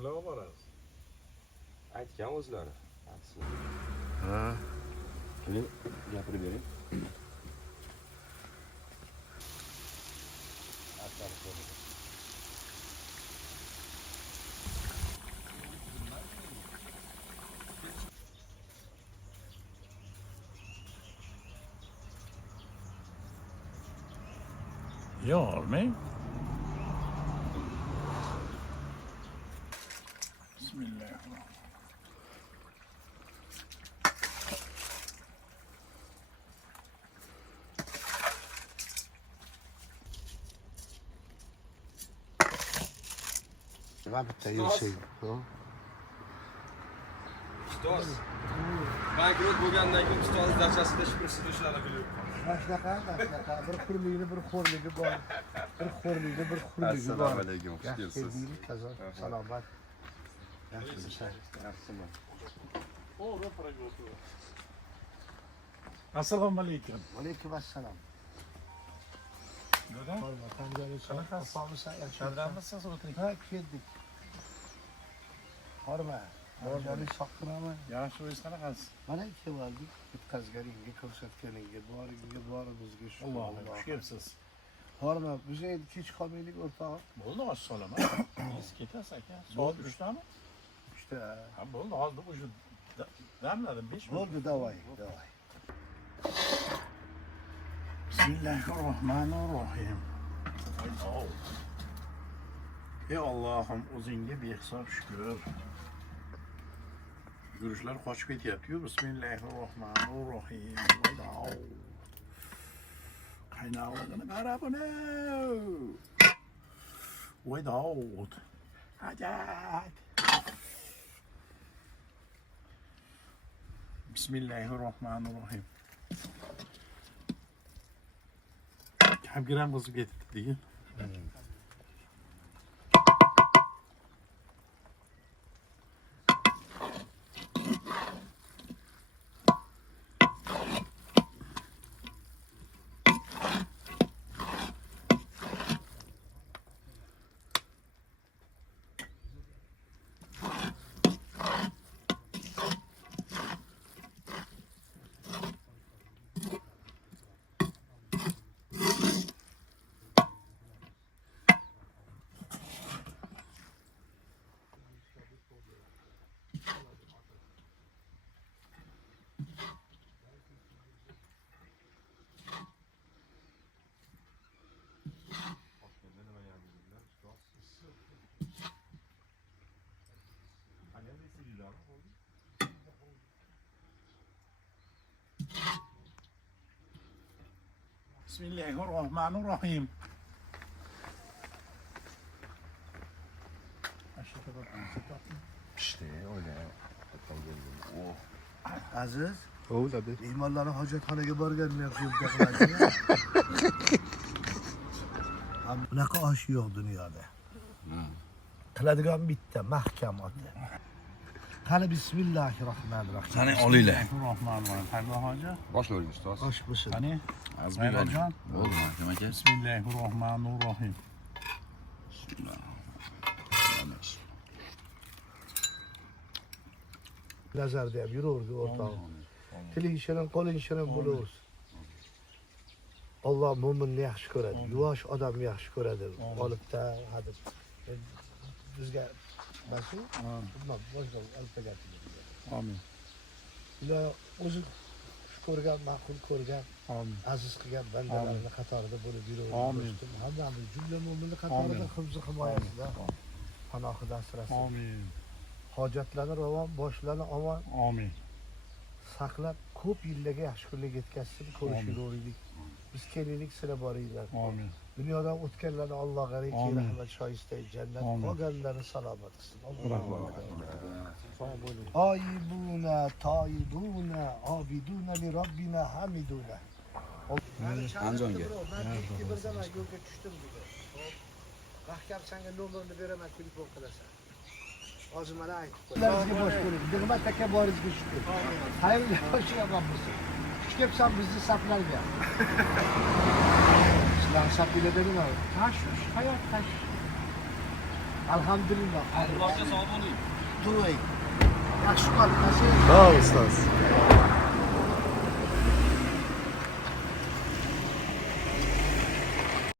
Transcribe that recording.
Kimlarga borasiz? Aytgan o'zlari. Ha. Keling, gapirib bering. Yormang. Bismillahirrahmanirrahim. Nima bitta yurishing. Ustoz. Bankrot bo'lgandan keyin ustoz darajasida shpirsiz ishlarni bilib. Mashlaqa, bir xurligini, bir xo'rligi bor. Bir xurligi bor. Assalomu alaykum, xush kelibsiz. Salomat. Yaxshimisan? Yaxshiman. Assalomu alaykum. Alaykum assalom. Nima? Qanaqasiz? Qanaqasiz? O'tiring. Ha, keldik. Horma. Borgani soqqinaman. Yaxshi o'zingiz qanaqasiz? Mana keldik. Bitkazganingga, ko'rsatganingga, borimizga shukr. Allohga xush kelibsiz. Horma, biz endi kech qolmaylik o'rtog'im. Bo'ldi, osh solaman. Siz ketasiz aka. Soat 3dami? 3da. Ha, bo'ldi, hozir o'sha damladim 5 minut. Bo'ldi, davay. Bismillahirrahmanirrahim. Ey Allohim, o'zingga behisob shukr. Yurishlar qochib ketyapti-yu. Bismillahirrahmanirrahim. Qaynog'ligini qara buni. Voy Davud. Hajat. Bismillahirrahmanirrahim. Kamgiram qizib ketibdi degan. Bismillahirrahmanirrahim. Pishdi, o'ylayman. Aziz, O'yladi. imonlarni hojatxonaga borganini ham yo'lda qiladi. Bunaqa osh yo'q dunyoda. Qiladigan bitta mahkam oti. Qani bismillahirrohmanirrohim. Qani olinglar. Bismillahirrahmanirrahim. Haybo hoji. Boshlaymiz ustoz. Osh bo'lsin. Qani? Azbijon. Bo'ldi, mahkam aka. Bismillahirrohmanirrohim. Nazarda ham yuraverdi o'rtog'im. Tiling shirin, qo'ling shirin bo'laversin. Alloh mo'minni yaxshi ko'radi. Yuvosh odamni yaxshi ko'radi. Olibda hadib. Bizga basu, boshqa olibda gapiradi. Amin. Ular o'zi xush ko'rgan, ma'qul ko'rgan, Amin. aziz qilgan bandalarning qatorida bo'lib yuraveradi. Amin. Hammamiz jumla mo'minlar qatorida hifzi himoyasida panohida asrasin. Amin. Hojatlarni ravon, boshlarini omon Amin. saqlab ko'p yillarga yaxshi kunlarga yetkazsin, ko'rishaveraylik. Biz kelaylik, sizlar boringlar. Amin. Dunyodan o'tganlarni Alloh g'ariki Amin. rahmat shoyista jannat, Amin. qolganlarni salomat qilsin. Rahmat. Oyibuna, toyibuna, obiduna li robbina hamiduna. Andijonga. Men birdan yo'lga tushdim dedi. Mahkam senga nomerini beraman, telefon qilasan. Hozir mana aytib qo'y. Sizlarga bosh bo'ling. Nig'mat aka boringizga shukr. Xayrli yoshigan bo'lsin. Xush kelibsan bizni saflarga. Sizlar saflarga nima? Tashvish, hayot tashvish. Alhamdulillah. Barcha sog' bo'ling. To'y. Yaxshi qol, nasib. Sağ ol ustoz.